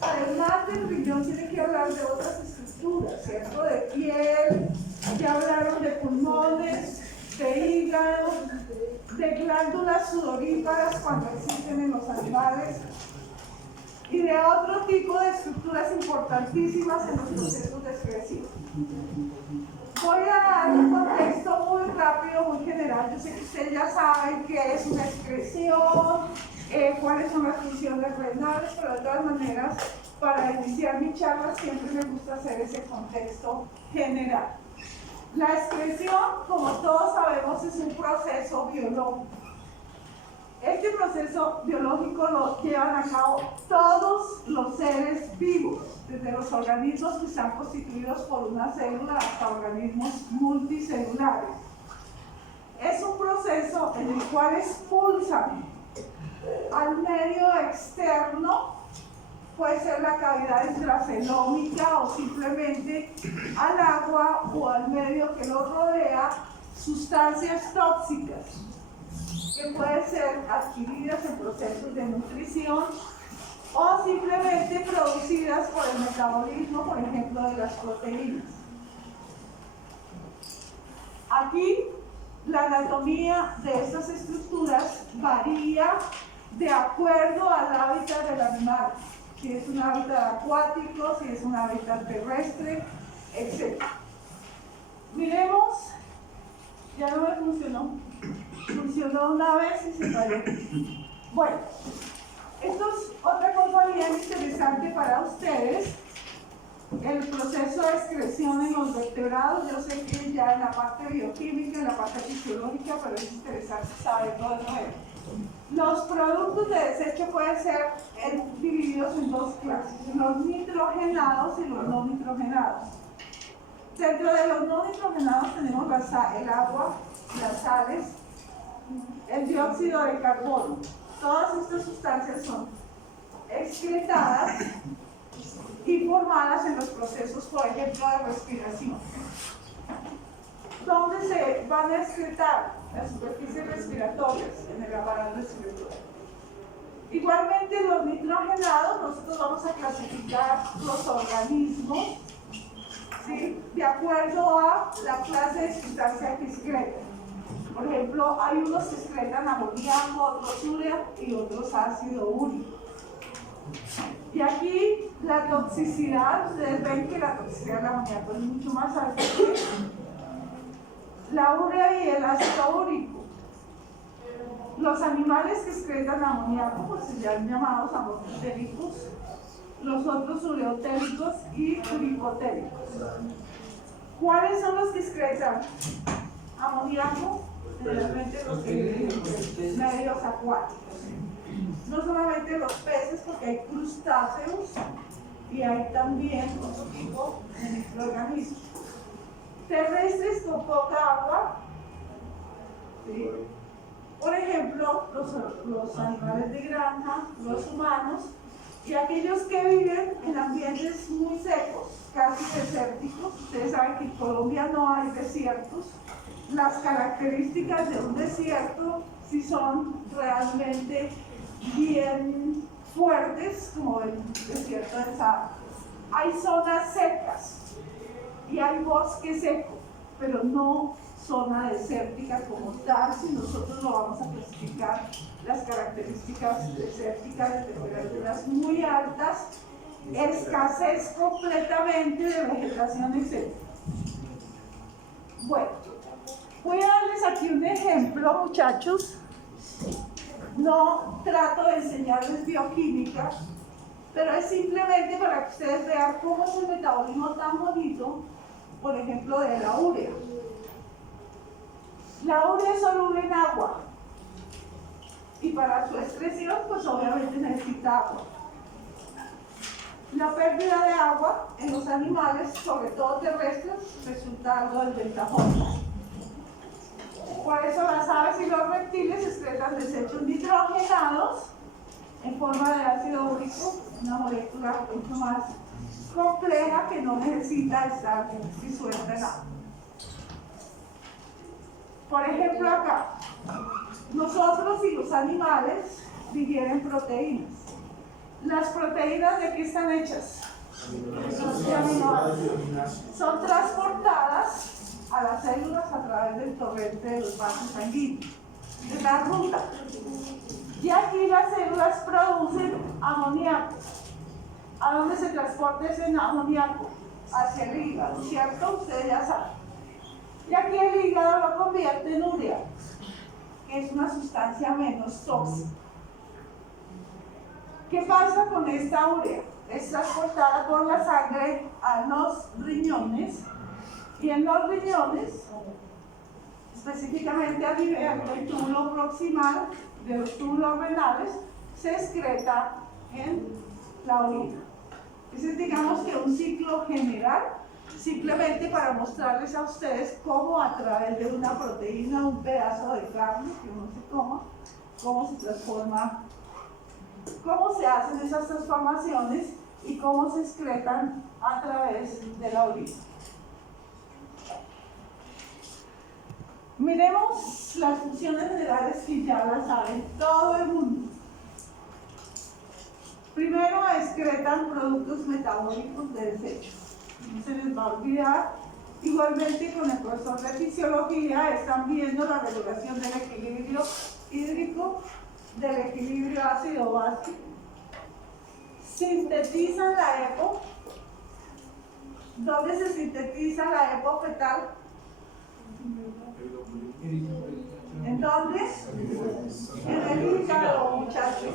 además del riñón, tiene que hablar de otras estructuras, ¿cierto? De piel, ya hablaron de pulmones, de hígado, de glándulas sudoríparas cuando existen en los animales y de otro tipo de estructuras importantísimas en los procesos de excreción. Voy a dar un contexto muy rápido, muy general. Yo sé que ustedes ya saben qué es una excreción, cuáles son las funciones renales, pero de todas maneras, para iniciar mi charla siempre me gusta hacer ese contexto general. La excreción, como todos sabemos, es un proceso biológico. Este proceso biológico lo llevan a cabo todos los seres vivos, desde los organismos que están constituidos por una célula hasta organismos multicelulares. Es un proceso en el cual expulsan al medio externo, puede ser la cavidad intracelómica o simplemente al agua o al medio que lo rodea, sustancias tóxicas que pueden ser adquiridas en procesos de nutrición o simplemente producidas por el metabolismo, por ejemplo, de las proteínas. Aquí la anatomía de estas estructuras varía de acuerdo al hábitat del animal, si es un hábitat acuático, si es un hábitat terrestre, etc. Miremos, ya no me funcionó. Funcionó una vez y se falló. Bueno, esto es otra cosa bien interesante para ustedes. El proceso de excreción en los vertebrados, yo sé que ya en la parte bioquímica, en la parte fisiológica, pero es interesante saberlo de nuevo. Los productos de desecho pueden ser divididos en dos clases, los nitrogenados y los no nitrogenados. Dentro de los no nitrogenados tenemos el agua, las sales, el dióxido de carbono. Todas estas sustancias son excretadas y formadas en los procesos, por ejemplo, de respiración. ¿Dónde se van a excretar? Las superficies respiratorias, en el aparato respiratorio. Igualmente, los nitrogenados, nosotros vamos a clasificar los organismos, ¿sí?, de acuerdo a la clase de sustancia que excretan. Por ejemplo, hay unos que excretan amoníaco, otros urea y otros ácido úrico. Y aquí la toxicidad, ustedes ven que la toxicidad del amoníaco es mucho más alta que la urea y el ácido úrico. Los animales que excretan amoníaco pues se llamados amotéricos, los otros ureotéricos y uricotéricos. ¿Cuáles son los que excretan amoníaco? Generalmente los medios acuáticos. No solamente los peces, porque hay crustáceos y hay también otro tipo de microorganismos. Terrestres con poca agua, ¿sí? Por ejemplo, los animales de granja, los humanos y aquellos que viven en ambientes muy secos, casi desérticos. Ustedes saben que en Colombia no hay desiertos. Las características de un desierto sí son realmente bien fuertes, como el desierto de Sahara. Hay zonas secas y hay bosque seco, pero no zona desértica como tal, si nosotros lo vamos a clasificar las características desérticas de temperaturas muy altas, escasez completamente de vegetación, etc. Bueno, voy a darles aquí un ejemplo, muchachos. No trato de enseñarles bioquímica, pero es simplemente para que ustedes vean cómo es el metabolismo tan bonito, por ejemplo, de la urea. La urea es soluble en agua y para su excreción, pues obviamente necesita agua. La pérdida de agua en los animales, sobre todo terrestres, resulta algo desventajoso. Por eso las aves y los reptiles excretan desechos nitrogenados en forma de ácido úrico, una molécula mucho más compleja que no necesita estar disuelta en agua. Por ejemplo, acá, nosotros y los animales digieren proteínas. ¿Las proteínas de qué están hechas? De aminoácidos. Son transportadas a las células a través del torrente de los vasos sanguíneos, de la ruta. Y aquí las células producen amoníaco. ¿A dónde se transporta ese amoníaco? Hacia el hígado, ¿cierto? Ustedes ya saben. Y aquí el hígado lo convierte en urea, que es una sustancia menos tóxica. ¿Qué pasa con esta urea? Es transportada por la sangre a los riñones, y en los riñones, específicamente a nivel del túbulo proximal, de los túbulos renales, se excreta en la orina. Ese es, digamos, que un ciclo general, simplemente para mostrarles a ustedes cómo a través de una proteína, un pedazo de carne que uno se coma, cómo se transforma, cómo se hacen esas transformaciones y cómo se excretan a través de la orina. Miremos las funciones generales que ya las saben todo el mundo. Primero, excretan productos metabólicos de desecho. No se les va a olvidar. Igualmente, con el profesor de fisiología están viendo la regulación del equilibrio hídrico, del equilibrio ácido-básico. Sintetizan la EPO. ¿Dónde se sintetiza la EPO fetal? ¿En dónde? En el hígado, muchachos.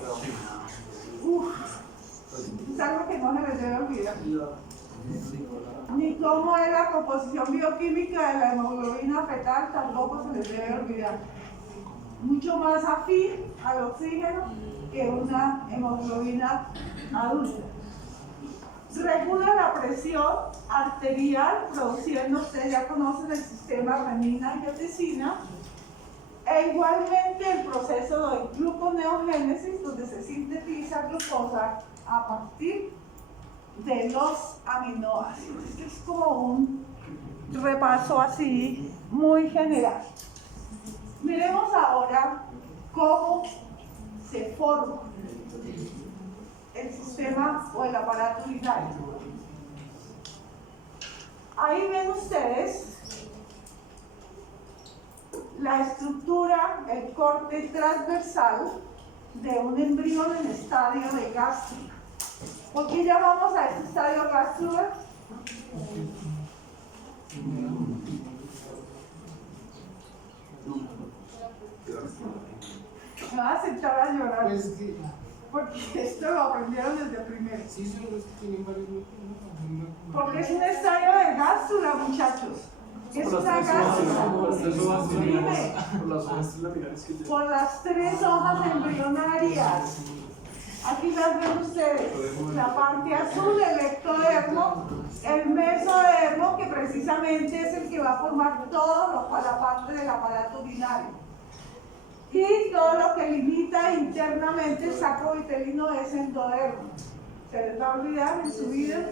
Es algo que no se les debe olvidar. Ni cómo es la composición bioquímica de la hemoglobina fetal, tampoco se les debe olvidar. Mucho más afín al oxígeno que una hemoglobina adulta. Regula la presión arterial, produciendo, ustedes ya conocen el sistema renina-angiotensina, e igualmente el proceso de gluconeogénesis, donde se sintetiza glucosa a partir de los aminoácidos. Este es como un repaso así muy general. Miremos ahora cómo se forma el sistema o el aparato urinario. Ahí ven ustedes la estructura, el corte transversal de un embrión en estadio de gástrula. ¿Por qué llamamos a este estadio gástrula? Me vas a sentar a llorar. Porque esto lo aprendieron desde primero. Sí, solo es que tienen varios métodos. Porque es un estadio de gástrula, muchachos. Es una gástrula. Dime. Por las tres hojas embrionarias. Aquí las ven ustedes. La parte azul, el ectodermo, el mesodermo, que precisamente es el que va a formar toda la parte del aparato urinario. Y todo lo que limita internamente el saco vitelino es endodermo. ¿Se les va a olvidar en su vida?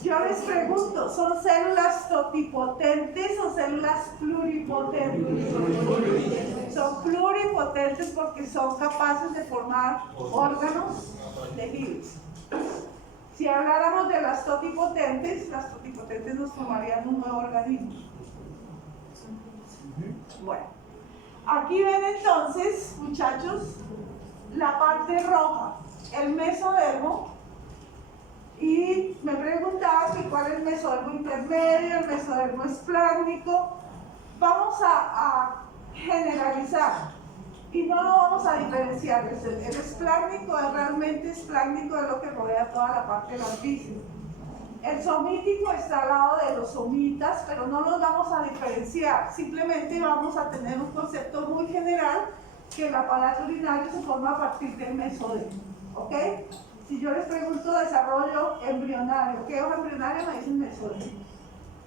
Yo les pregunto, ¿son células totipotentes o células pluripotentes? Son pluripotentes porque son capaces de formar órganos tejidos. Si habláramos de las totipotentes nos formarían un nuevo organismo. Bueno, aquí ven entonces, muchachos, la parte roja, el mesodermo. Y me preguntaba que cuál es el mesodermo intermedio, el mesodermo esplácnico. Vamos a generalizar y no lo vamos a diferenciar. El esplácnico es realmente esplácnico de lo que rodea toda la parte de las vísceras. El somítico está al lado de los somitas, pero no los vamos a diferenciar. Simplemente vamos a tener un concepto muy general que el aparato urinario se forma a partir del mesodermo. ¿Ok? Si yo les pregunto desarrollo embrionario, ¿qué hoja embrionaria? Me dicen mesodermo.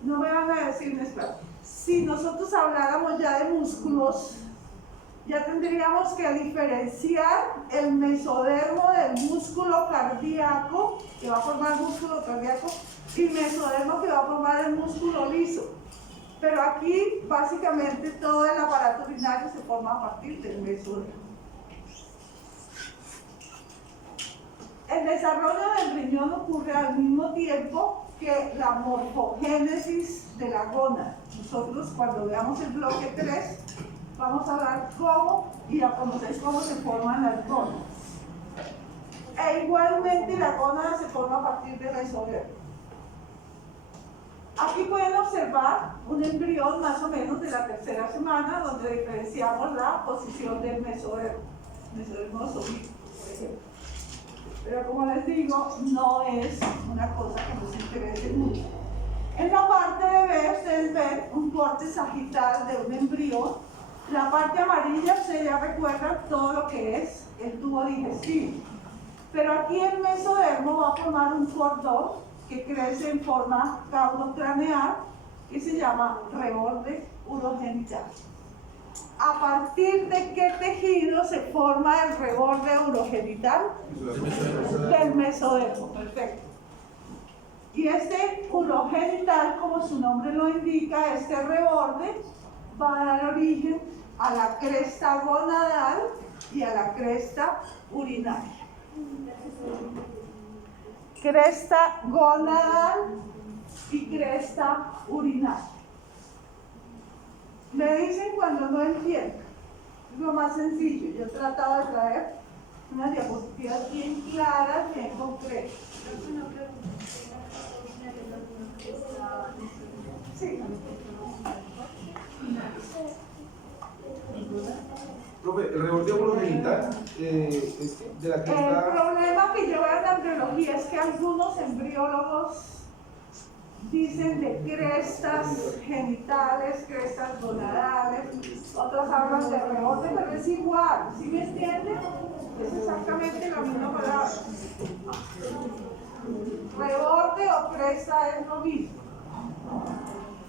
No me van a decir mesodermo. Si nosotros habláramos ya de músculos, ya tendríamos que diferenciar el mesodermo del músculo cardíaco, que va a formar músculo cardíaco, y mesodermo que va a formar el músculo liso. Pero aquí, básicamente, todo el aparato urinario se forma a partir del mesodermo. desarrollo del riñón ocurre al mismo tiempo que la morfogénesis de la gónada. Nosotros cuando veamos el bloque 3 vamos a hablar cómo y a conocer cómo se forman las gónadas. E igualmente la gónada se forma a partir del mesodermo. Aquí pueden observar un embrión más o menos de la tercera semana donde diferenciamos la posición del mesodermo ovíparo, por ejemplo. Pero como les digo, no es una cosa que nos interese mucho. En la parte de B ustedes ven un corte sagital de un embrión. La parte amarilla ustedes ya recuerdan todo lo que es el tubo digestivo. Pero aquí el mesodermo va a formar un cordón que crece en forma caudocraneal que se llama reborde urogenital. ¿A partir de qué tejido se forma el reborde urogenital? Del mesodermo, perfecto. Y este urogenital, como su nombre lo indica, este reborde va a dar origen a la cresta gonadal y a la cresta urinaria. Cresta gonadal y cresta urinaria. Me dicen cuando no entienden. Es lo más sencillo. Yo he tratado de traer unas diapositivas bien claras, bien concretas. Sí. Profe, el reborde urogenital es de la cresta. El problema que yo veo en la embriología es que algunos embriólogos dicen de crestas genitales, crestas gonadales, otros hablan de reborde, pero es igual, ¿sí me entienden? Es exactamente la misma palabra. Reborde o cresta es lo mismo.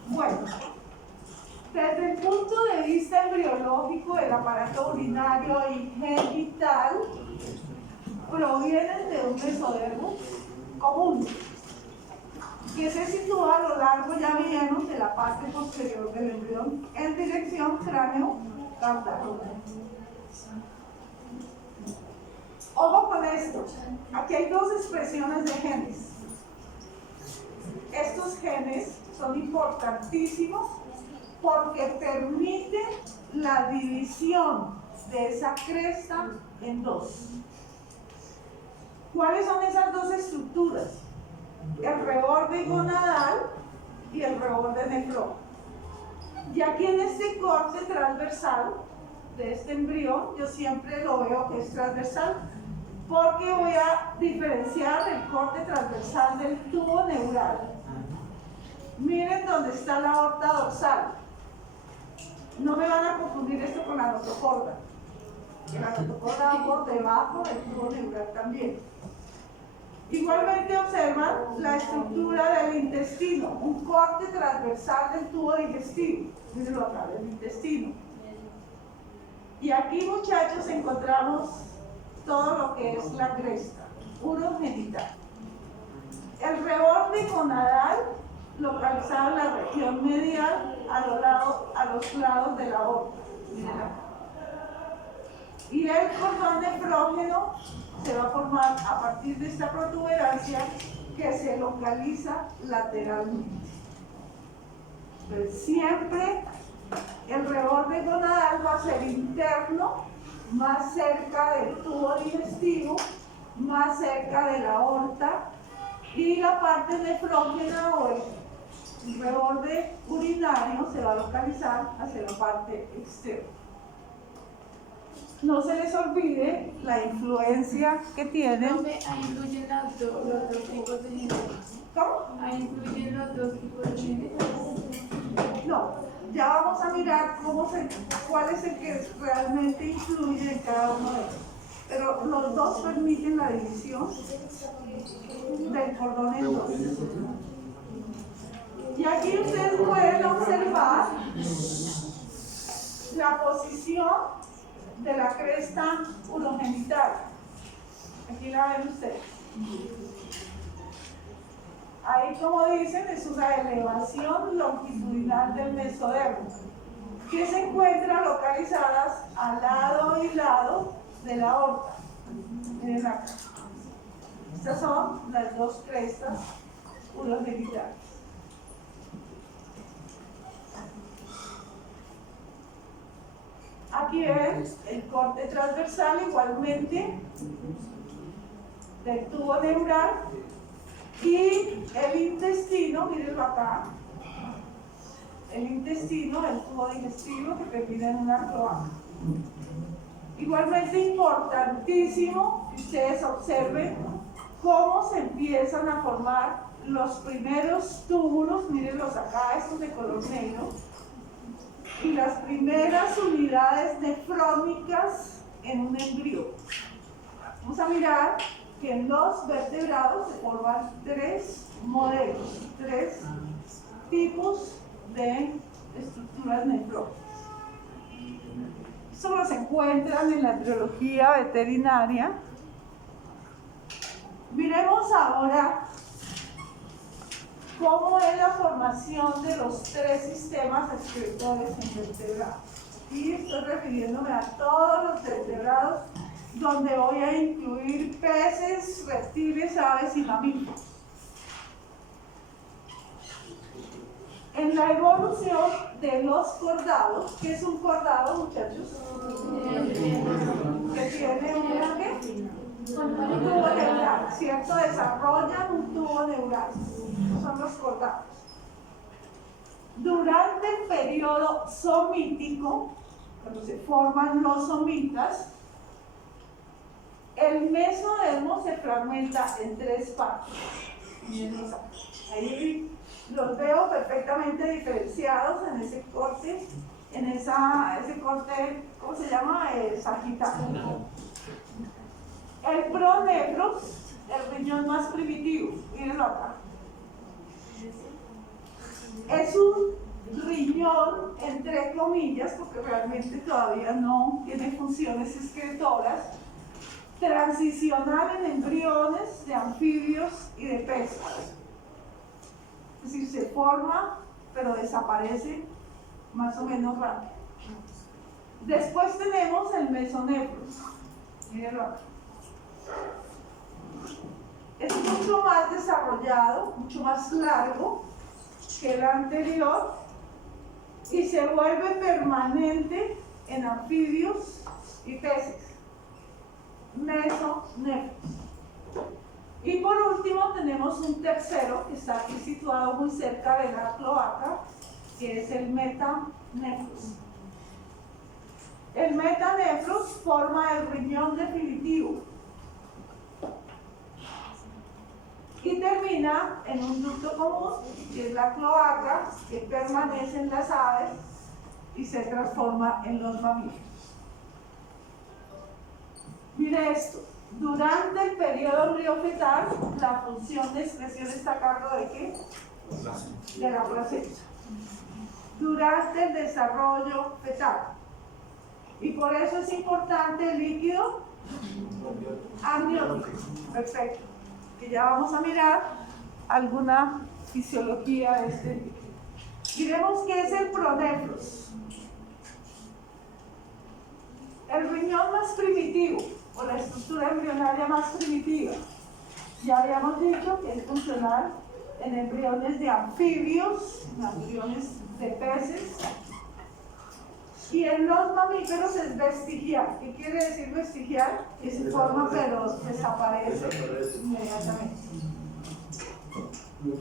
Bueno, desde el punto de vista embriológico, el aparato urinario y genital provienen de un mesodermo común, que se sitúa a lo largo, ya vimos, de la parte posterior del embrión en dirección cráneo-caudal. Ojo con esto, aquí hay dos expresiones de genes. Estos genes son importantísimos porque permiten la división de esa cresta en dos. ¿Cuáles son esas dos estructuras? El reborde gonadal y el reborde nefrón. Y aquí en este corte transversal de este embrión, yo siempre lo veo que es transversal, porque voy a diferenciar el corte transversal del tubo neural. Miren dónde está la aorta dorsal. No me van a confundir esto con la notocorda, que la notocorda va por debajo del tubo neural también. Igualmente observan la estructura del intestino, un corte transversal del tubo digestivo. Mírenlo acá, del intestino. Y aquí, muchachos, encontramos todo lo que es la cresta urogenital. El reborde gonadal localizado en la región medial a los lados de la aorta. Miren acá. Y el cordón nefrógeno se va a formar a partir de esta protuberancia que se localiza lateralmente. Entonces, siempre el reborde gonadal va a ser interno, más cerca del tubo digestivo, más cerca de la aorta, y la parte nefrógena o el reborde urinario se va a localizar hacia la parte externa. No se les olvide la influencia que tienen. Ahí incluyen los dos tipos de genes. ¿Cómo? Ahí incluyen los dos tipos de genes. No, ya vamos a mirar cuál es el que realmente influye en cada uno de ellos. Pero los dos permiten la división del cordón en dos. Y aquí ustedes pueden observar la posición de la cresta urogenital. Aquí la ven ustedes. Ahí, como dicen, es una elevación longitudinal del mesodermo, que se encuentra localizadas al lado y lado de la aorta. Miren acá. Estas son las dos crestas urogenitales. Aquí ven el corte transversal igualmente del tubo neural y el intestino, mírenlo acá, el intestino, el tubo digestivo que termina en una cloaca. Igualmente importantísimo que ustedes observen cómo se empiezan a formar los primeros túbulos, mírenlos acá, estos de color negro, y las primeras unidades nefrónicas en un embrión. Vamos a mirar que en los vertebrados se forman tres modelos, tres tipos de estructuras nefrónicas. Esto los encuentran en la embriología veterinaria. Miremos ahora cómo es la formación de los tres sistemas excretores en vertebrados. Y estoy refiriéndome a todos los vertebrados, donde voy a incluir peces, reptiles, aves y mamíferos. En la evolución de los cordados, ¿qué es un cordado, muchachos? Que tiene un tubo neural, ¿cierto? Desarrollan un tubo neural. Son los cordados. Durante el periodo somítico, cuando se forman los somitas, el mesodermo se fragmenta en tres partes. Ahí los veo perfectamente diferenciados en ese corte, ese corte, ¿cómo se llama? Sagital. El pronefros, el riñón más primitivo, mírenlo acá. Es un riñón, entre comillas, porque realmente todavía no tiene funciones excretoras, transicional en embriones de anfibios y de peces. Es decir, se forma, pero desaparece más o menos rápido. Después tenemos el mesonefros. Mírenlo acá. Es mucho más desarrollado, mucho más largo que el anterior y se vuelve permanente en anfibios y peces. Mesonefros. Y por último tenemos un tercero que está aquí situado muy cerca de la cloaca, que es el metanefros. El metanefros forma el riñón definitivo y termina en un ducto común, que es la cloaca, que permanece en las aves y se transforma en los mamíferos. Mire esto. Durante el periodo embriofetal, la función de excreción está a cargo ¿de qué? De la placenta. Durante el desarrollo fetal. Y por eso es importante el líquido amniótico. Perfecto. Que ya vamos a mirar alguna fisiología de este líquido. Miremos qué es el pronefros. El riñón más primitivo, o la estructura embrionaria más primitiva. Ya habíamos dicho que es funcional en embriones de anfibios, en embriones de peces, y en los mamíferos es vestigial. ¿Qué quiere decir vestigial? Que se forma pero desaparece inmediatamente.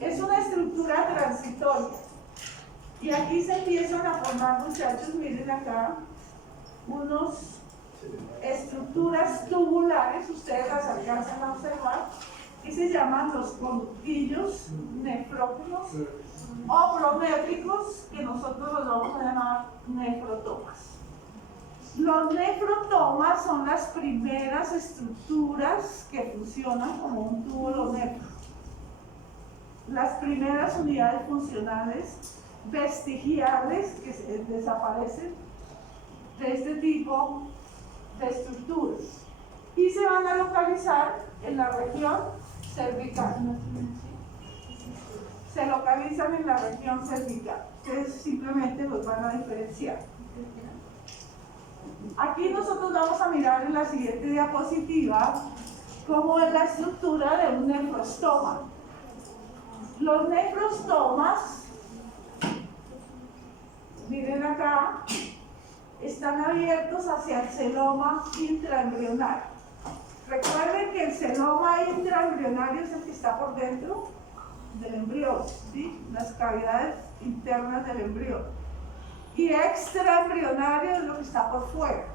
Es una estructura transitoria. Y aquí se empiezan a formar, muchachos, miren acá, unos estructuras tubulares, ustedes las alcanzan a observar, y se llaman los conductillos nefrógenos o pronéfricos, que nosotros los vamos a llamar nefrotomas. Los nefrotomas son las primeras estructuras que funcionan como un túbulo nefro. Las primeras unidades funcionales vestigiales que desaparecen de este tipo de estructuras y se van a localizar en la región cervical. Se localizan en la región cervical. Ustedes simplemente los van a diferenciar. Aquí nosotros vamos a mirar en la siguiente diapositiva como es la estructura de un nefrostoma. Los nefrostomas, miren acá, están abiertos hacia el celoma intraembrionario. Recuerden que el celoma intraembrionario es el que está por dentro del embrión, ¿sí? Las cavidades internas del embrión. Y extraembrionario es lo que está por fuera.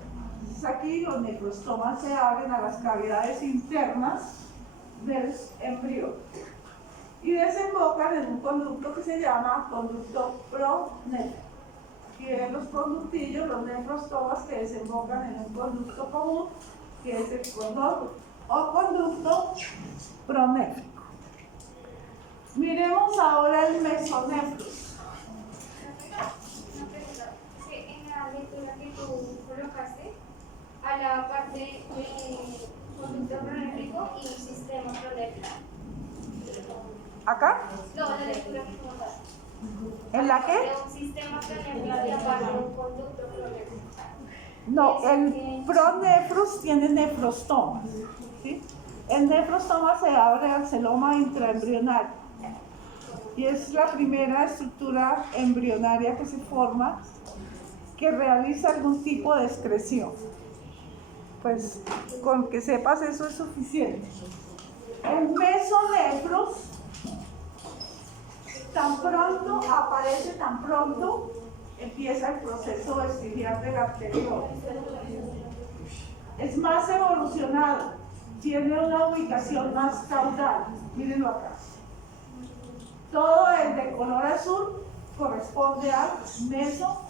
Entonces aquí los nefrostomas se abren a las cavidades internas del embrión y desembocan en un conducto que se llama conducto pronéfrico. Aquí ven los conductillos, los nefrostomas que desembocan en un conducto común, que es el conducto o conducto pronéfrico. Miremos ahora el mesonefros. Una pregunta, es que en la lectura que tú colocaste, a la parte de conducto pronéfrico y sistema pronéfrico. ¿Acá? No, la lectura que colocaste. ¿En la qué? De un sistema pronéfrico y aparte de un conducto pronéfrico. No, el pronefros tiene nefrostomas, ¿sí? El nefrostoma se abre al celoma intraembrionario y es la primera estructura embrionaria que se forma que realiza algún tipo de excreción. Pues con que sepas eso es suficiente. El mesonefros tan pronto aparece, tan pronto empieza el proceso vestigial del arteriol. Es más evolucionado, tiene una ubicación más caudal. Mírenlo acá. Todo el de color azul corresponde al mesonefros.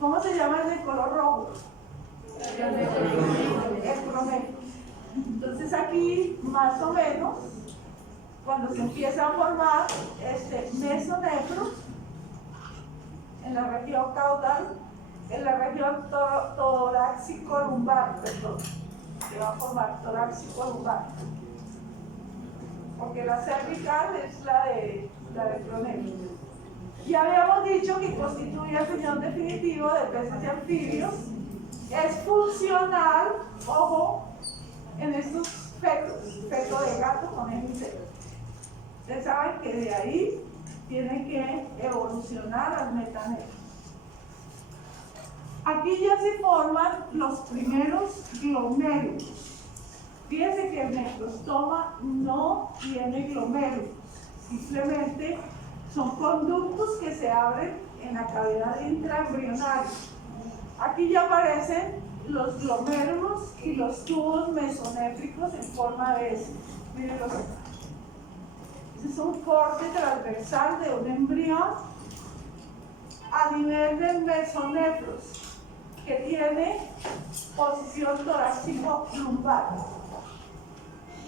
¿Cómo se llama el de color rojo? El pronefros. Entonces aquí, más o menos, cuando se empieza a formar este mesonefros, en la región caudal, en la región torácico-lumbar, perdón, se va a formar torácico-lumbar, porque la cervical es la de pronefros. Ya habíamos dicho que constituye el riñón definitivo de peces y anfibios, es funcional, ojo, en estos fetos, feto de gato, conejo y cerdo. Ustedes saben que de ahí tiene que evolucionar al metanefros. Aquí ya se forman los primeros glomérulos. Fíjense que el nefrostoma no tiene glomérulos, simplemente son conductos que se abren en la cavidad intraembrionaria. Aquí ya aparecen los glomérulos y los tubos mesonéfricos en forma de S. Mírenlos acá. Este es un corte transversal de un embrión a nivel del mesonefros, que tiene posición torácico-lumbar.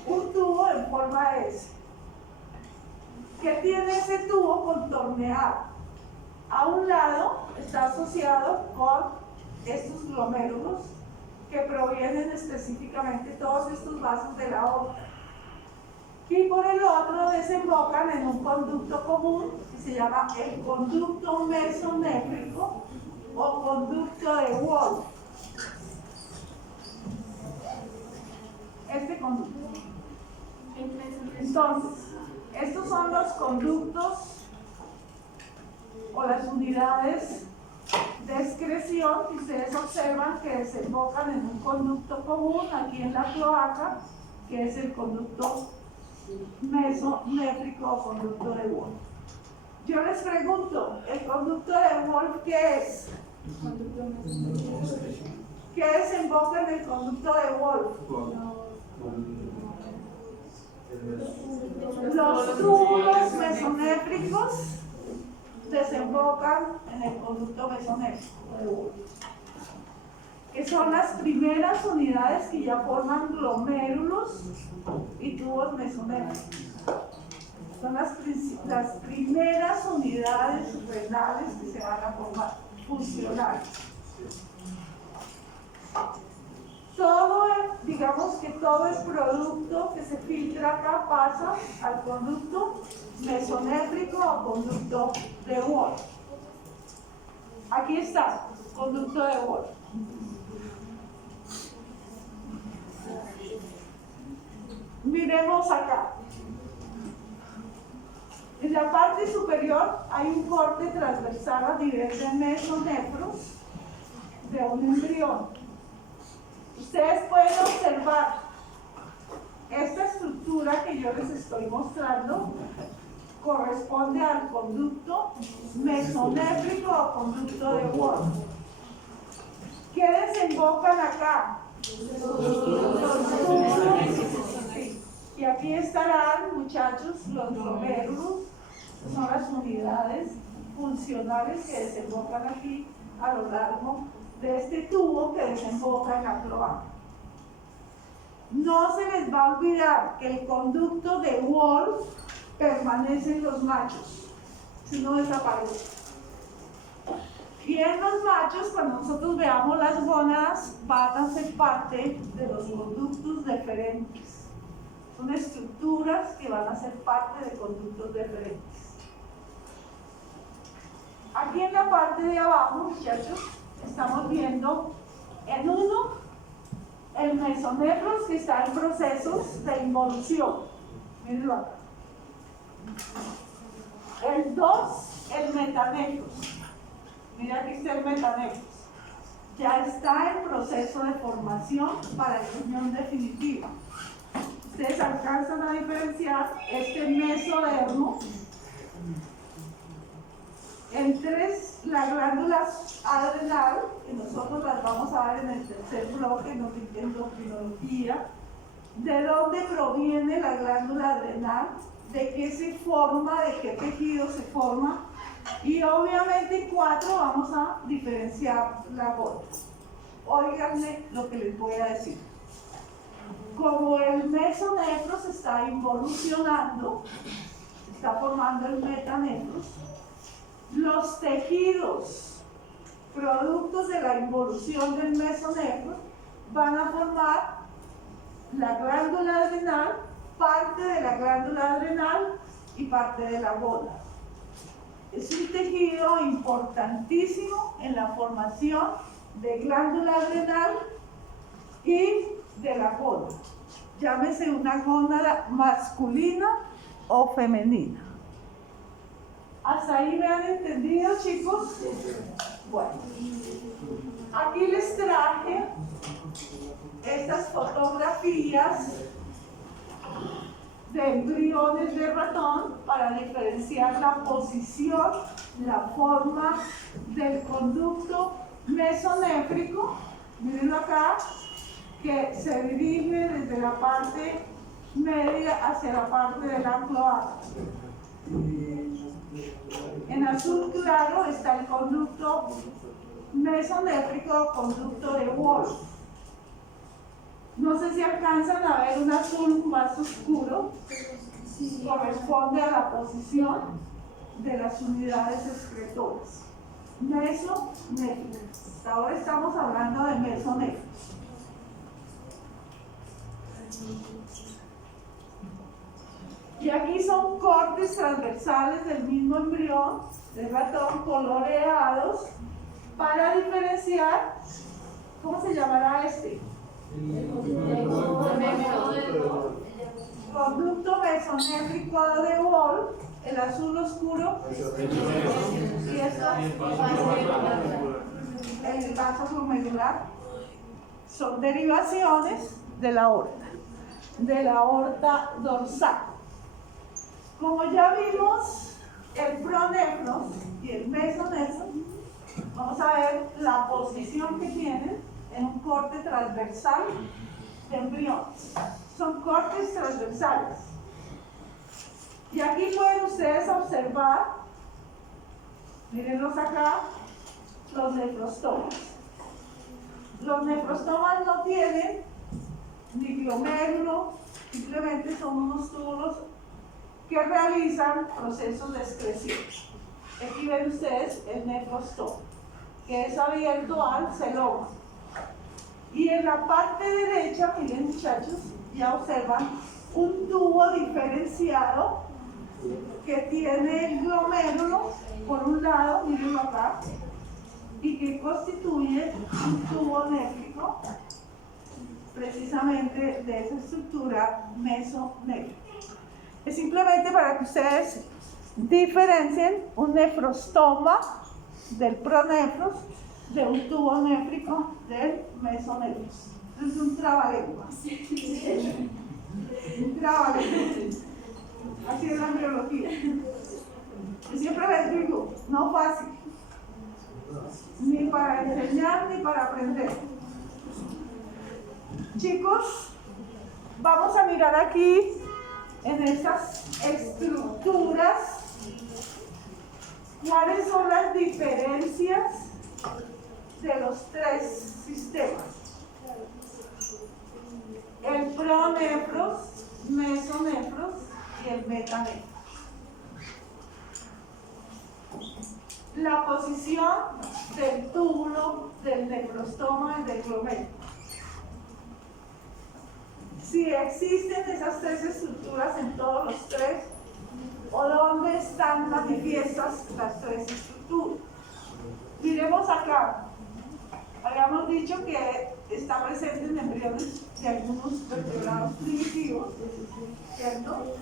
Un tubo en forma de S. ¿Qué tiene ese tubo contorneado? A un lado está asociado con estos glomérulos que provienen específicamente todos estos vasos de la aorta. Y por el otro desembocan en un conducto común que se llama el conducto mesonéfrico o conducto de Wolff. Este conducto. Entonces, estos son los conductos o las unidades de excreción que ustedes observan que desembocan en un conducto común aquí en la cloaca, que es el conducto mesonéfrico o conducto de Wolff. Yo les pregunto, ¿el conducto de Wolff qué es? ¿Qué desemboca en el conducto de Wolff? Los tubos mesonéfricos desembocan en el conducto mesonéfrico de Wolff, que son las primeras unidades que ya forman glomérulos y tubos mesonéfricos. Son las primeras unidades renales que se van a formar, funcionales. Todo, digamos que todo el producto que se filtra acá pasa al conducto mesonéfrico o conducto de Wolff. Aquí está, conducto de Wolff. Miremos acá. En la parte superior hay un corte transversal a nivel de mesonefros de un embrión. Ustedes pueden observar esta estructura que yo les estoy mostrando corresponde al conducto mesonéfrico o conducto de Wolf. ¿Qué desembocan acá? Y aquí estarán, muchachos, los glomérulos, son las unidades funcionales que desembocan aquí a lo largo de este tubo que desemboca en la cloaca. No se les va a olvidar que el conducto de Wolf permanece en los machos, si no desaparece. Y en los machos, cuando nosotros veamos las gónadas, van a ser parte de los conductos deferentes. Son estructuras que van a ser parte de conductos deferentes. Aquí en la parte de abajo, muchachos, estamos viendo en uno el mesonefros que está en procesos de involución. Mírenlo acá. El 2, el metanefros. Mira, aquí está el metanefros. Ya está en proceso de formación para la unión definitiva. Ustedes alcanzan a diferenciar este mesodermo entre la glándula adrenal, que nosotros las vamos a ver en el tercer bloque, en endocrinología, de dónde proviene la glándula adrenal, de qué se forma, de qué tejido se forma, y obviamente 4 vamos a diferenciar la gota. Óiganme lo que les voy a decir. Como el mesonefro se está involucionando, se está formando el metanefros, los tejidos productos de la involución del mesonefro van a formar la glándula adrenal, parte de la glándula adrenal y parte de la gola. Es un tejido importantísimo en la formación de glándula adrenal y de la gola. Llámese una gónada masculina o femenina. ¿Hasta ahí me han entendido, chicos? Bueno, aquí les traje estas fotografías de embriones de ratón para diferenciar la posición, la forma del conducto mesonéfrico. Mírenlo acá, que se dirige desde la parte media hacia la parte de la cloaca. En azul claro está el conducto mesonéfrico o conducto de Wolf. No sé si alcanzan a ver un azul más oscuro, corresponde a la posición de las unidades excretoras. Mesonéfricas. Hasta ahora estamos hablando de mesonéfricos. Y aquí son cortes transversales del mismo embrión de ratón coloreados para diferenciar, ¿cómo se llamará este? Conducto mesonéfrico de Wolf, el azul oscuro, y esto, el vaso glomerular, son derivaciones de la aorta dorsal. Como ya vimos el pronefros y el mesonefros, vamos a ver la posición que tienen en un corte transversal de embriones. Son cortes transversales. Y aquí pueden ustedes observar, mírenlos acá, los nefrostomas. Los nefrostomas no tienen ni glomérulo, simplemente son unos túbulos que realizan procesos de excreción. Aquí ven ustedes el nefrostoma, que es abierto al celoma. Y en la parte derecha, miren muchachos, ya observan un tubo diferenciado que tiene el glomérulo por un lado, mírenlo acá, y que constituye un tubo néfrico precisamente de esa estructura mesonéfrica. Es simplemente para que ustedes diferencien un nefrostoma del pronefros de un tubo néfrico del mesonéfros. Es un trabalenguas. Un trabalenguas. Así es la embriología. Y siempre les digo, no fácil. Ni para enseñar ni para aprender. Chicos, vamos a mirar aquí en estas estructuras cuáles son las diferencias de los tres sistemas. El pronefros, mesonefros y el metanefros. La posición del túbulo, del nefrostoma y del glomérulo. Si existen esas tres estructuras en todos los tres, o dónde están manifiestas las tres estructuras. Miremos acá. Habíamos dicho que está presente en embriones de algunos vertebrados primitivos, ¿cierto?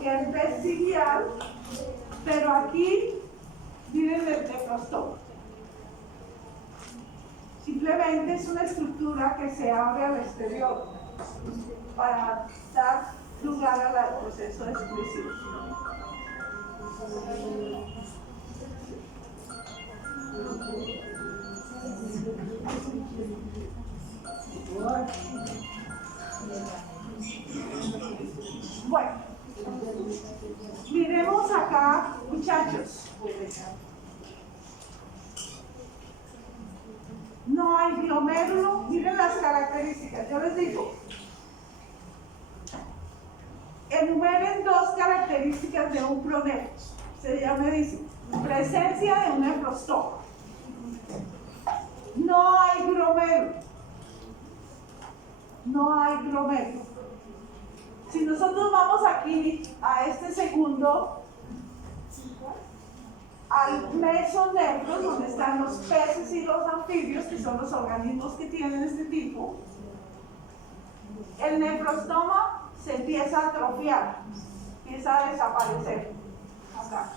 Que es vestigial, pero aquí miren el nefrostoma. Simplemente es una estructura que se abre al exterior para dar lugar al proceso de exclusión. Bueno, miremos acá, muchachos. No hay glomérulo, miren las características, yo les digo. Enumeren dos características de un pronefros. Se llama, dice, presencia de un nefrostoma. No hay glomérulo. No hay glomérulo. Si nosotros vamos aquí a este segundo, al mesonefros, donde están los peces y los anfibios, que son los organismos que tienen este tipo, el nefrostoma se empieza a atrofiar, empieza a desaparecer. Acá.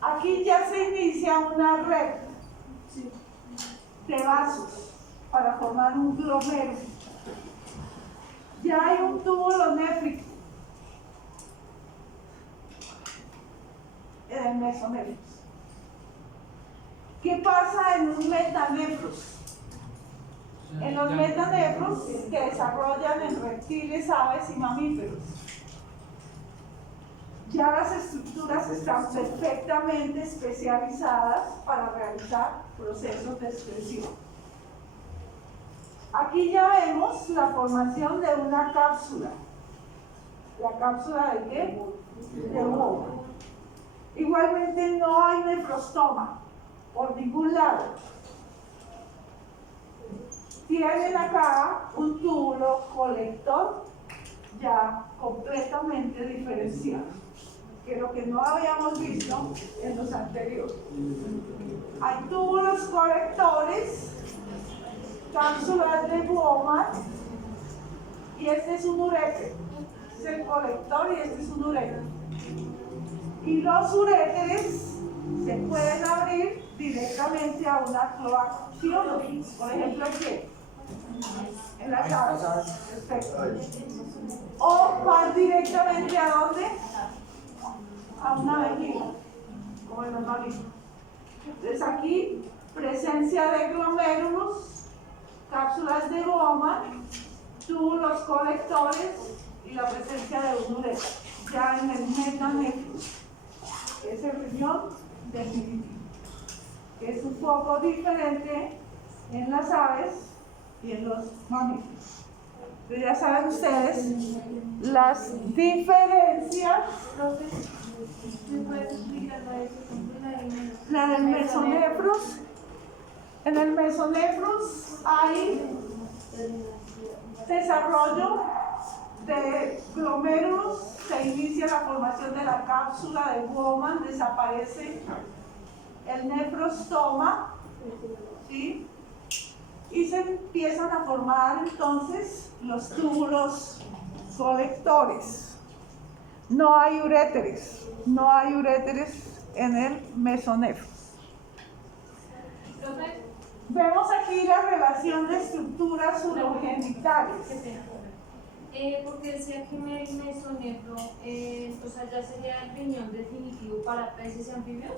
Aquí ya se inicia una red de vasos para formar un glomérulo. Ya hay un túbulo néfrico en el mesonefros. ¿Qué pasa en un metanefros? En los metanefros que desarrollan en reptiles, aves y mamíferos. Ya las estructuras están perfectamente especializadas para realizar procesos de excreción. Aquí ya vemos la formación de una cápsula. ¿La cápsula de qué? De huevo. Igualmente no hay nefrostoma por ningún lado. Tienen acá un túbulo colector ya completamente diferenciado, que es lo que no habíamos visto en los anteriores. Hay túbulos colectores, cápsulas de Bowman, y este es un uréter. Este es el colector y este es un uréter. Y los uréteres se pueden abrir directamente a una cloacación, por ejemplo aquí, en la cabeza. Perfecto. O van directamente a dónde? A una vejiga, como en los mamíferos. Entonces aquí, presencia de glomérulos, cápsulas de Bowman, túbulos colectores y la presencia de un uréter, ya en el metanefros, que es el riñón definitivo, que es un poco diferente en las aves y en los mamíferos. Pero ya saben ustedes las diferencias. ¿Me puedes explicar La del mesonefros. En el mesonefros hay desarrollo de glomérulos, se inicia la formación de la cápsula de Bowman, desaparece el nefrostoma ¿sí? Y se empiezan a formar entonces los túbulos colectores. No hay uréteres en el mesonefro. Profe, Vemos aquí la relación de estructuras urogenitales. porque decía que el mesonefro, o sea, ya sería el riñón definitivo para peces y anfibios.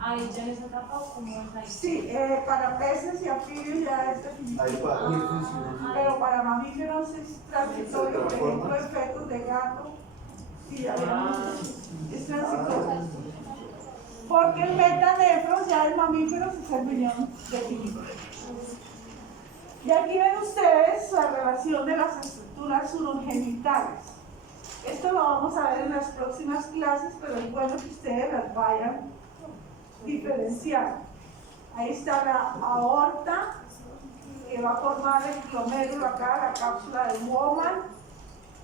Ahí ya en esa etapa o cómo es ahí. Sí, para peces y anfibios ya es definitivo. Pero para mamíferos es transitorio, por ejemplo, en fetos de gato. Sí, ya vemos, es transitorio. Porque el metanefro ya en mamíferos es el riñón definitivo. Y aquí ven ustedes la relación de las estructuras urogenitales. Esto lo vamos a ver en las próximas clases, pero es bueno que ustedes las vayan diferenciando. Ahí está la aorta, que va a formar el glomérulo acá, la cápsula de Bowman.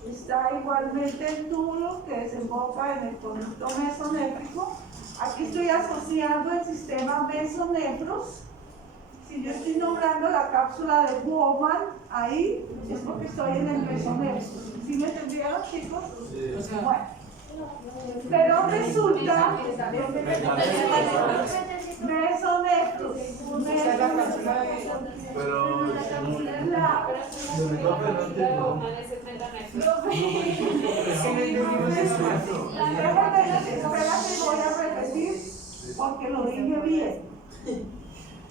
Está igualmente el túbulo que desemboca en el conducto mesonéfrico. Aquí estoy asociando el sistema mesonefros. Si yo estoy nombrando la cápsula de Bowman, ahí es porque estoy en el mesonefro. ¿Sí me entendieron, chicos? Bueno. Pero resulta mesonefros. Espérate, voy a repetir porque lo dije bien.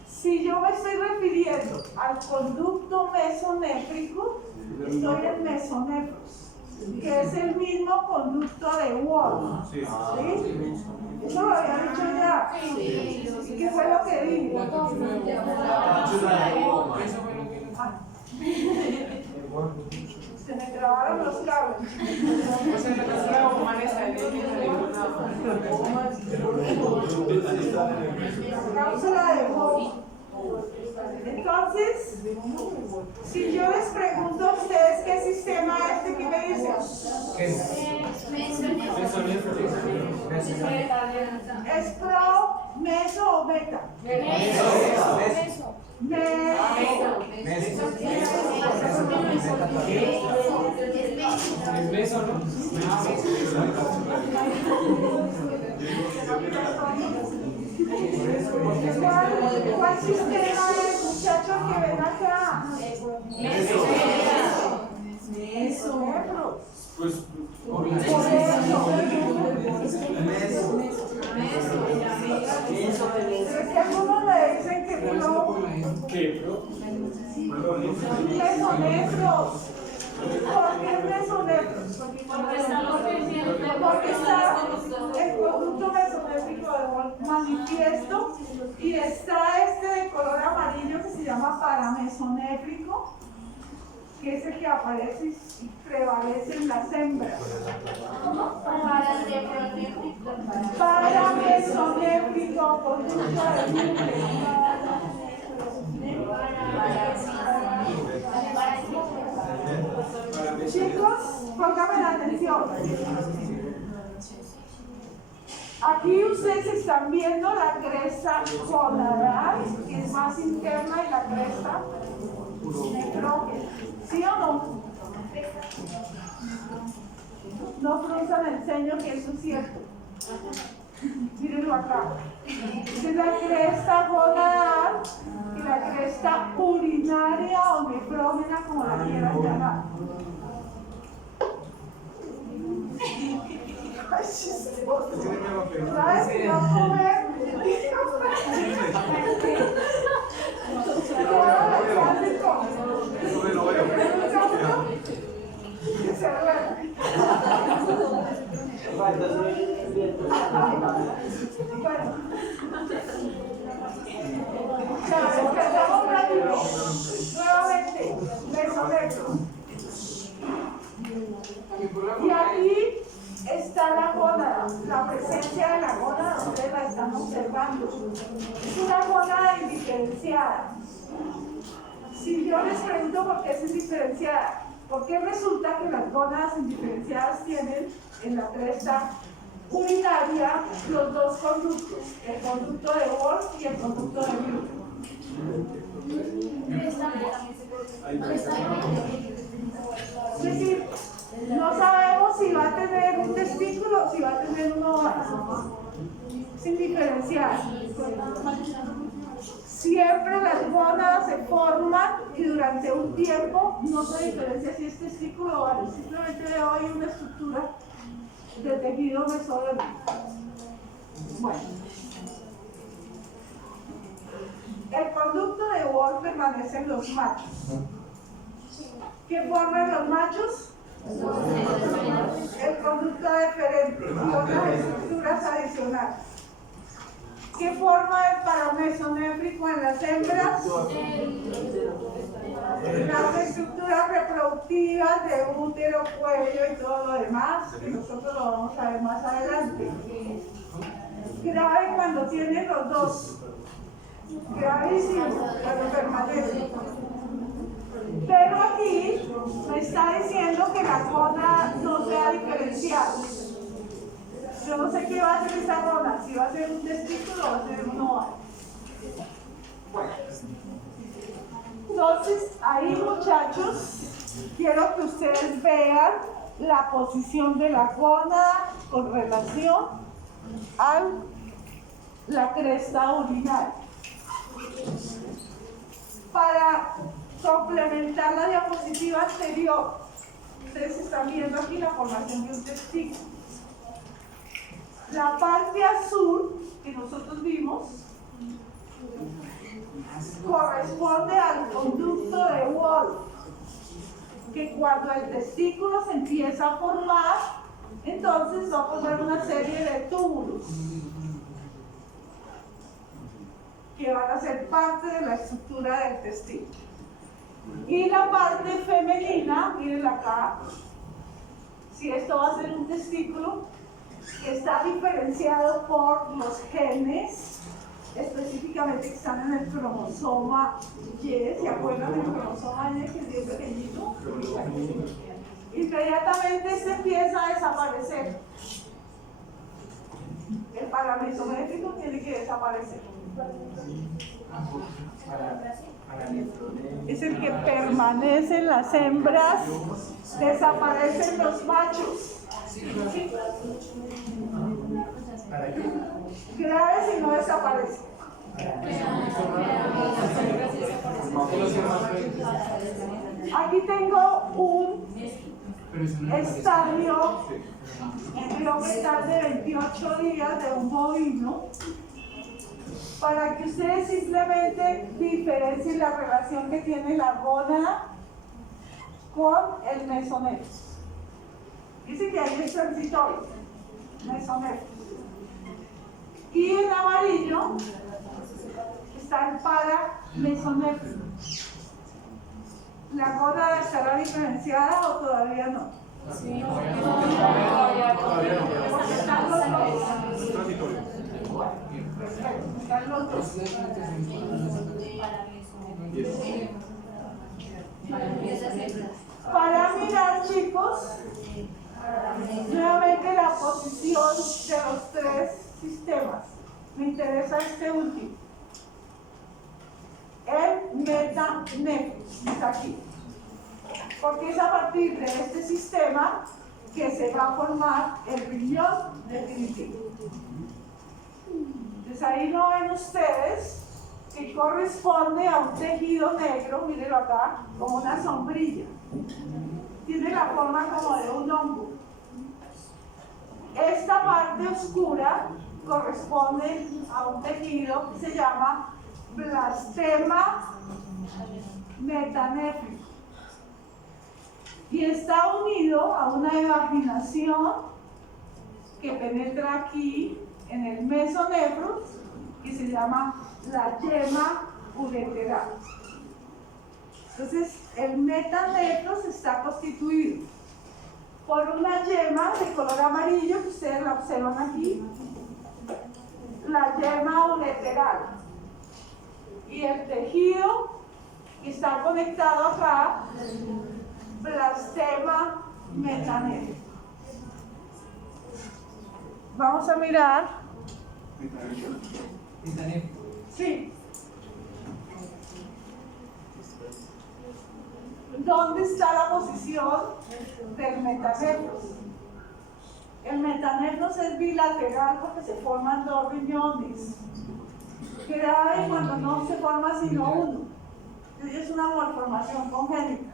Si yo me estoy refiriendo al conducto mesonéfrico, estoy en mesonefros, que es el mismo conducto de Wolff. ¿Sí? Eso lo había dicho ya. ¿Qué fue lo que dije? Se me trabaron los cables. Cápsula de Wolff. Entonces, si yo les pregunto a ustedes qué sistema es, ¿qué me dicen? ¿Es pro, meso o beta? ¿Cuál sistema es, muchachos, que ven acá? Mesonefros. Pues, Por eso. Es que algunos me dicen que pro. Mesonefros. ¿Por qué mesonefros? Porque está el conducto mesonéfrico de Wolff manifiesto y está este de color amarillo que se llama paramesonéfrico, que es el que aparece y prevalece en las hembras. Paramesonéfrico, conducto de Chicos, pónganme la atención. Aquí ustedes están viendo la cresta gonadal, que es más interna, y la cresta nefrógena. ¿Sí o no? No frunzan el ceño, que eso es cierto. Mírenlo acá. Esta es la cresta gonadal y la cresta urinaria o nefrógena, como la quieran llamar. Ay, chistoso. ¿Sabes que no comer? Que se duerme. Bueno. Ya, empezamos rápido. Nuevamente, mesonefros. Y aquí está la gónada, la presencia de la gónada, ustedes la están observando. Es una gónada indiferenciada. Si yo les pregunto por qué es indiferenciada, ¿por qué resulta que las gónadas indiferenciadas tienen en la cresta urinaria los dos conductos, el conducto de Wolff y el conducto de Blum? Es decir, no sabemos si va a tener un testículo o si va a tener un ovario. Sin diferenciar. Siempre las gónadas se forman y durante un tiempo no se diferencia si es testículo o ovario. Simplemente veo ahí una estructura de tejido mesodérmico. Bueno. El conducto de Wolff permanece en los machos. ¿Qué forman los machos? El conducto deferente y otras estructuras adicionales. ¿Qué forma el paramesonéfrico en las hembras? Las estructuras reproductivas de útero, cuello y todo lo demás, que nosotros lo vamos a ver más adelante. Grave cuando tienen los dos. Gravísimo cuando permanece. Pero aquí me está diciendo que la gónada no se ha diferenciado. Yo no sé qué va a hacer esa gónada, si va a ser un testículo o va a ser un ovario. Bueno. Entonces, ahí muchachos, quiero que ustedes vean la posición de la gónada con relación a la cresta urinaria. Para complementar la diapositiva anterior, ustedes están viendo aquí la formación de un testículo. La parte azul que nosotros vimos corresponde al conducto de Wolff, que cuando el testículo se empieza a formar, entonces va a formar una serie de túbulos que van a ser parte de la estructura del testículo. Y la parte femenina, miren acá, si esto va a ser un testículo, está diferenciado por los genes, específicamente que están en el cromosoma Y. ¿Se acuerdan del cromosoma Y, que es bien pequeñito? Inmediatamente se empieza a desaparecer. El paramesométrico tiene que desaparecer. Es el que permanece en las hembras, desaparecen los machos. ¿Sí? Grave si no desaparece. Aquí tengo un estadio embriometal de 28 días de un bovino, para que ustedes simplemente diferencien la relación que tiene la gónada con el mesonefro. Dice que ahí es transitorio, mesonefro. Y en amarillo está el paramesonefro. ¿La gónada estará diferenciada o todavía no? Sí. Porque están los dos. Están los dos. Para mirar, chicos, nuevamente la posición de los tres sistemas. Me interesa este último. El metanéfrico está aquí. Porque es a partir de este sistema que se va a formar el riñón definitivo. Entonces ahí lo ven ustedes, que corresponde a un tejido negro, mírenlo acá, como una sombrilla. Tiene la forma como de un hongo. Esta parte oscura corresponde a un tejido que se llama blastema metanéfrico. Y está unido a una evaginación que penetra aquí en el mesonefro, que se llama la yema ureteral. Entonces, el metanefro está constituido por una yema de color amarillo, que ustedes la observan aquí, la yema ureteral. Y el tejido que está conectado acá, blastema metanéfrico. Vamos a mirar. Sí. ¿Dónde está la posición del metanefros? El metanefros es bilateral porque se forman dos riñones. Grave cuando no se forma sino uno. Es una malformación congénita.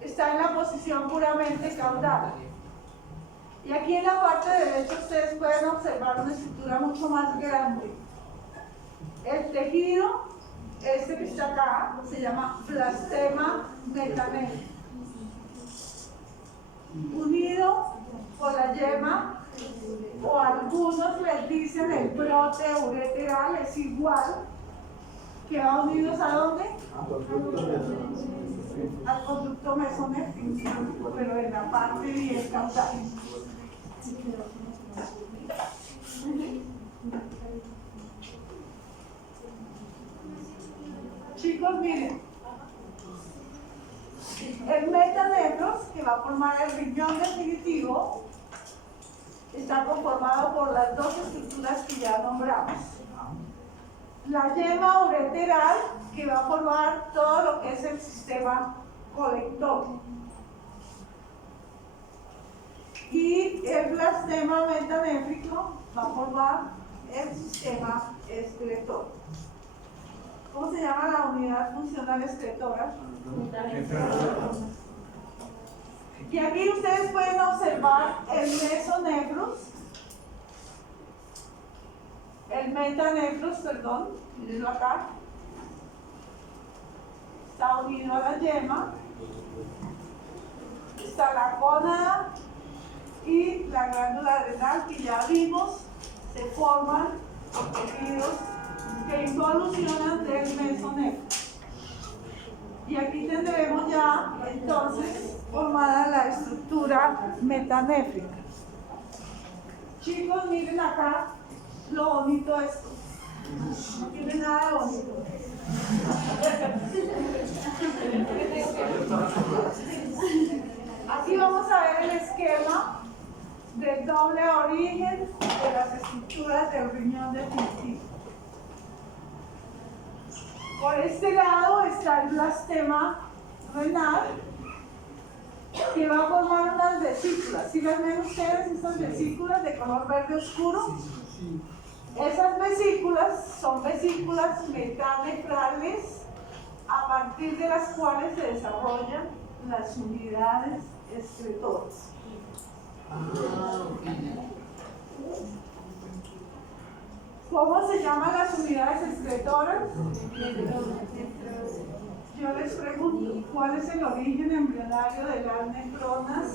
Está en la posición puramente caudal. Y aquí en la parte derecha ustedes pueden observar una estructura mucho más grande. El tejido, este que está acá, se llama blastema metanéfrico. Unido por la yema, o algunos les dicen el brote ureteral, es igual, que va unidos ¿a dónde? Al conducto mesonéfrico, pero en la parte bien caudal. Chicos, miren, el metanefros, que va a formar el riñón definitivo, está conformado por las dos estructuras que ya nombramos. La yema ureteral, que va a formar todo lo que es el sistema colector. Y el blastema metanéfrico va a formar el sistema excretor. ¿Cómo se llama la unidad funcional excretora? Y aquí ustedes pueden observar el mesonefros, el metanefros, perdón, mírenlo acá. Está unido a la yema, está la gónada y la glándula adrenal que ya vimos, se forman los tejidos que involucionan del mesonefro. Y aquí tendremos ya entonces formada la estructura metanéfrica. Chicos, miren acá lo bonito de esto. No tiene nada de bonito. Aquí vamos a ver el esquema del doble origen de las estructuras del riñón definitivo. Por este lado está el blastema renal, que va a formar unas vesículas. ¿Sí las ven ustedes, estas vesículas de color verde oscuro? Esas vesículas son vesículas metanefrales, a partir de las cuales se desarrollan las unidades excretoras. ¿Cómo se llaman las unidades excretoras? Yo les pregunto, ¿cuál es el origen embrionario de las nefronas?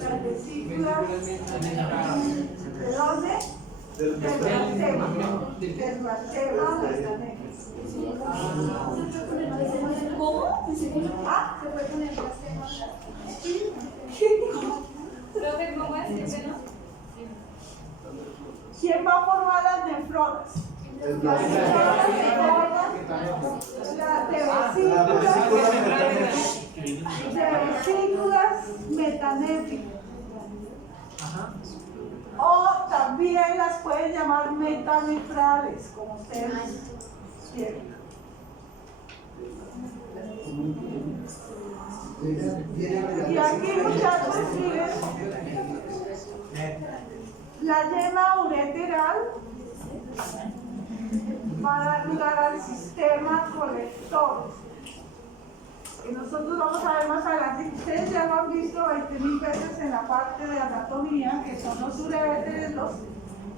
Las vesículas. ¿De dónde? Del blastema. Del blastema metanéfrico. ¿Cómo? ¿Ah? Se puede poner blastema. Profe, ¿cómo es? ¿Ese no? ¿Quién va a formar las nefronas? Las nefronas se forman de vesículas metanéfricas. O también las pueden llamar metanefrales, como ustedes quieran. Y aquí, muchachos, miren, la yema ureteral va a dar lugar al sistema colector, que nosotros vamos a ver más adelante. Ustedes ya lo han visto 20.000 veces en la parte de anatomía, que son los uréteres,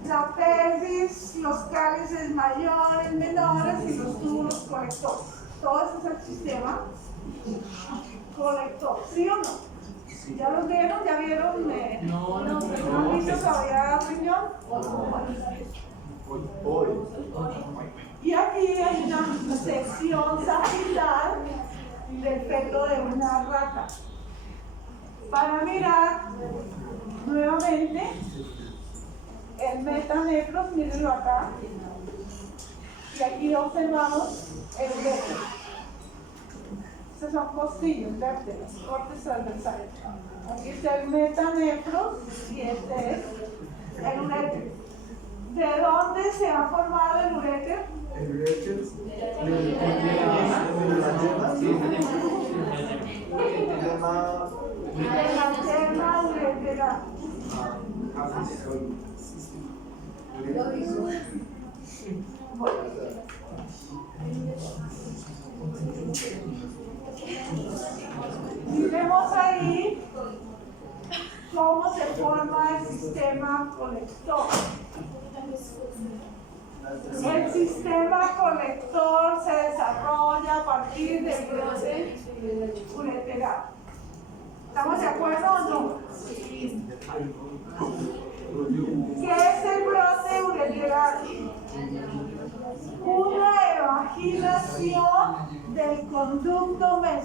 la pelvis, los cálices mayores, menores y los túbulos colectores. Todo eso es el sistema colector, ¿sí o no? ¿Ya los vieron? ¿Ya vieron? ¿No han visto todavía el riñón? Y aquí hay una sección sagital del feto de una rata. Para mirar nuevamente el metanefros, mírenlo acá. Y aquí observamos el uréter. Estos son costillas, vértebras, cortes transversales. Aquí está el metanefros y este es el uréter. ¿De dónde se ha formado el uréter? El Rachel. De la yerma uretera. Y vemos ahí cómo se forma el sistema colector. El sistema colector se desarrolla a partir del brote ureteral. ¿Estamos de acuerdo o no? ¿Qué es el brote ureteral? Una evaginación del conducto mesociliar.